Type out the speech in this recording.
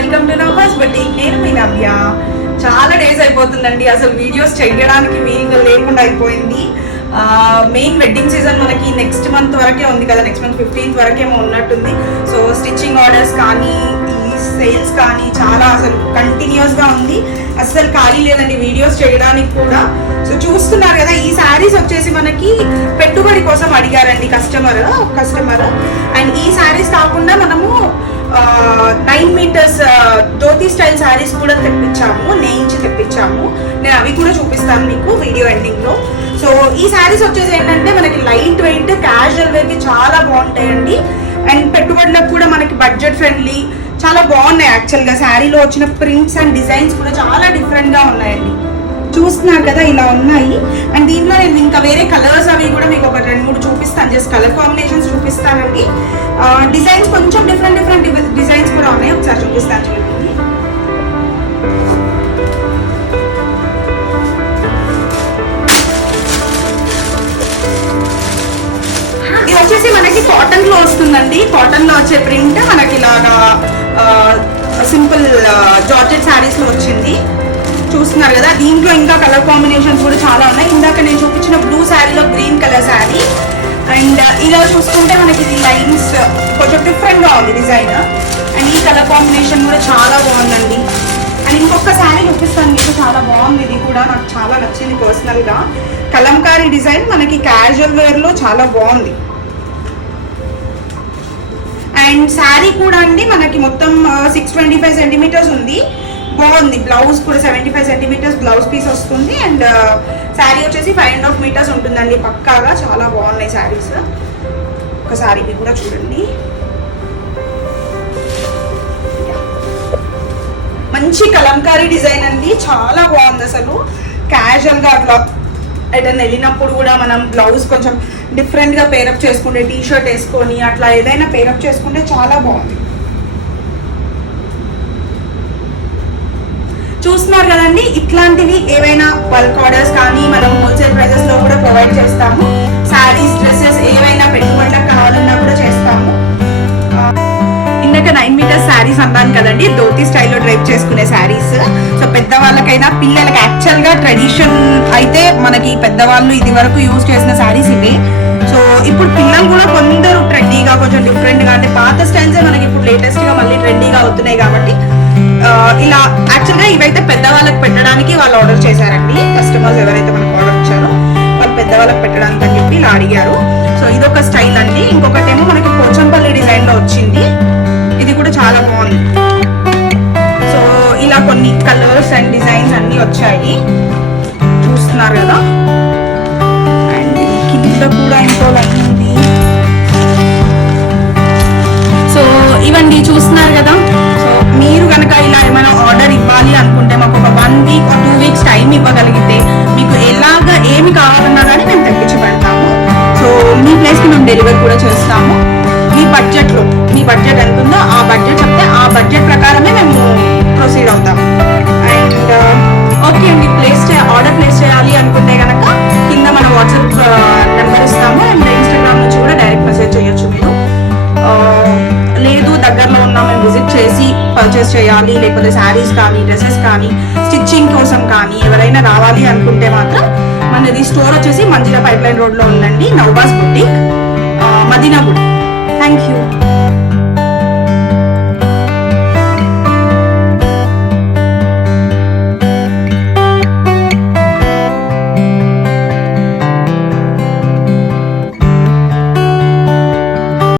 Welcome to Nawaz boutique. నేను మీ నవ్య. చాలా days అయిపోతుందండి, అసలు వీడియోస్ చేయడానికి వీలుగా లేకుండా అయిపోయింది. మెయిన్ వెడ్డింగ్ సీజన్ మనకి నెక్స్ట్ మంత్ వరకే ఉంది కదా, నెక్స్ట్ మంత్ 15th వరకేమో ఉన్నట్టుంది. సో స్టిచ్చింగ్ ఆర్డర్స్ కానీ ఈ సేల్స్ కానీ చాలా అసలు కంటిన్యూస్గా ఉంది. అసలు ఖాళీ లేదండి వీడియోస్ చేయడానికి కూడా. సో చూస్తున్నారు కదా, ఈ శారీస్ వచ్చేసి మనకి పెట్టుబడి కోసం అడిగారండి కస్టమర్. అండ్ ఈ శారీస్ కాకుండా మనము 9 meters ధోతి స్టైల్ శారీస్ కూడా తెప్పించాము, నేయించి తెప్పించాము. నేను అవి కూడా చూపిస్తాను మీకు వీడియో ఎండింగ్లో. సో ఈ శారీస్ వచ్చేసి ఏంటంటే మనకి లైట్ వెయిట్ క్యాజువల్ వేర్కి చాలా బాగుంటాయండి. అండ్ పెట్టుబడులకు కూడా మనకి బడ్జెట్ ఫ్రెండ్లీ చాలా బాగున్నాయి. యాక్చువల్గా శారీలో వచ్చిన ప్రింట్స్ అండ్ డిజైన్స్ కూడా చాలా డిఫరెంట్గా ఉన్నాయండి. చూస్తున్నారు కదా, ఇలా ఉన్నాయి. అండ్ దీంట్లో నేను ఇంకా వేరే కలర్స్ అవి కూడా మీకు ఒక 2-3 చూపిస్తాను. జస్ట్ కలర్ కాంబినేషన్స్ చూపిస్తానండి. డిజైన్స్ కొంచెం డిఫరెంట్ డిజైన్స్ కూడా ఉన్నాయి, ఒకసారి చూపిస్తాను చూడండి. ఇది వచ్చేసి మనకి కాటన్ లో వస్తుందండి. కాటన్ లో వచ్చే ప్రింట్ మనకి ఇలాగా సింపుల్ జార్జెట్ శారీస్ లో వచ్చింది. చూస్తున్నారు కదా, దీంట్లో ఇంకా కలర్ కాంబినేషన్స్ కూడా చాలా ఉన్నాయి. ఇందాక నేను చూపించిన బ్లూ శారీలో గ్రీన్ కలర్ శారీ. అండ్ ఇలా చూసుకుంటే మనకి ఇది లైన్స్ కొంచెం డిఫరెంట్గా ఉంది డిజైన్. అండ్ ఈ కలర్ కాంబినేషన్ కూడా చాలా బాగుందండి. అండ్ ఇంకొక శారీ చూపిస్తాను మీకు, చాలా బాగుంది. ఇది కూడా నాకు చాలా నచ్చింది పర్సనల్గా. కలంకారీ డిజైన్ మనకి క్యాజువల్ వేర్లో చాలా బాగుంది. అండ్ శారీ కూడా అండి మనకి మొత్తం 625 centimeters ఉంది. బాగుంది. బ్లౌజ్ కూడా 75 centimeters బ్లౌజ్ పీస్ వస్తుంది. అండ్ శారీ వచ్చేసి 5.5 meters ఉంటుందండి పక్కాగా. చాలా బాగున్నాయి శారీస్. ఒకసారి ఇవి కూడా చూడండి. మంచి కలంకారీ డిజైన్ అండి, చాలా బాగుంది. అసలు క్యాజువల్గా అట్లా ఎటన్నా వెళ్ళినప్పుడు కూడా మనం బ్లౌజ్ కొంచెం డిఫరెంట్గా పేరప్ చేసుకుంటే, టీ షర్ట్ వేసుకొని అట్లా ఏదైనా పేరప్ చేసుకుంటే చాలా బాగుంది. చూస్తున్నారు కదండి, ఇట్లాంటివి ఏవైనా బల్క్ ఆర్డర్స్ కానీ మనం హోల్సేల్ ప్రైజెస్ లో కూడా ప్రొవైడ్ చేస్తాము. శారీస్, డ్రెస్సెస్ ఏవైనా పెట్టుబడులకు కావాలన్నా కూడా చేస్తాము. ఇందాక 9 meters శారీస్ అన్నాను కదండి, ధోతి స్టైల్లో డ్రైప్ చేసుకునే శారీస్. సో పెద్దవాళ్ళకైనా పిల్లలకి యాక్చువల్గా ట్రెడిషన్ అయితే మనకి పెద్దవాళ్ళు ఇది వరకు యూజ్ చేసిన శారీస్ ఇవే. సో ఇప్పుడు పిల్లలు కూడా కొందరు ట్రెండీగా కొంచెం డిఫరెంట్గా, అంటే పాత స్టైల్సే మనకి ఇప్పుడు లేటెస్ట్గా మళ్ళీ ట్రెండీగా అవుతున్నాయి కాబట్టి ఇలా యాక్చువల్గా ఇవైతే పెద్దవాళ్ళకి పెట్టడానికి వాళ్ళు ఆర్డర్ చేశారండి. కస్టమర్స్ ఎవరైతే మనకు ఆర్డర్ ఇచ్చారో వాళ్ళు పెద్దవాళ్ళకి పెట్టడానికి అని చెప్పి ఇలా అడిగారు. సో ఇదొక స్టైల్ అండి. ఇంకొకటేమో మనకి పోచంపల్లి డిజైన్లో వచ్చింది. ఇది కూడా చాలా బాగుంది. సో ఇలా కొన్ని కలర్స్ అండ్ డిజైన్స్ అన్నీ వచ్చాయి, చూస్తున్నారు కదా. అండ్ కింద కూడా ఇంకో లైన్ ఉంది. సో ఇవండి చూస్తున్నారు కదా. సో మీరు కనుక ఇలా ఏమైనా ఆర్డర్ ఇవ్వాలి అనుకుంటే మాకు ఒక 1 week or 2 weeks టైం ఇవ్వగలిగితే మీకు ఎలాగా ఏమి కావాలన్నా కానీ మేము తెప్పించి పెడతాము. సో మీ ప్లేస్కి మేము డెలివరీ కూడా చేస్తాము. మీ బడ్జెట్లో, మీ బడ్జెట్ ఎంత ఉందో ఆ బడ్జెట్ చెప్తే ఆ బడ్జెట్ ప్రకారమే మేము ప్రొసీడ్ అవుతాము. అండ్ ఓకే అండి, ఆర్డర్ ప్లేస్ చేయాలి అనుకుంటే కనుక కింద మన వాట్సాప్ నెంబర్ ఇస్తాము. అండ్ ఇన్స్టాగ్రామ్ నుంచి కూడా డైరెక్ట్ మెసేజ్ చేయొచ్చు మీరు. లేదు దగ్గరలో ఉన్నా మేము విజిట్ చేసి పర్చేస్ చేయాలి, లేకపోతే శారీస్ కానీ డ్రెస్సెస్ కానీ స్టిచ్చింగ్ కోసం కానీ ఎవరైనా రావాలి అనుకుంటే మాత్రం మనది స్టోర్ వచ్చేసి మంజిరా పైప్లైన్ రోడ్లో ఉందండి, నవాజ్ బుటీక్, మదీనా గుడి. Thank you.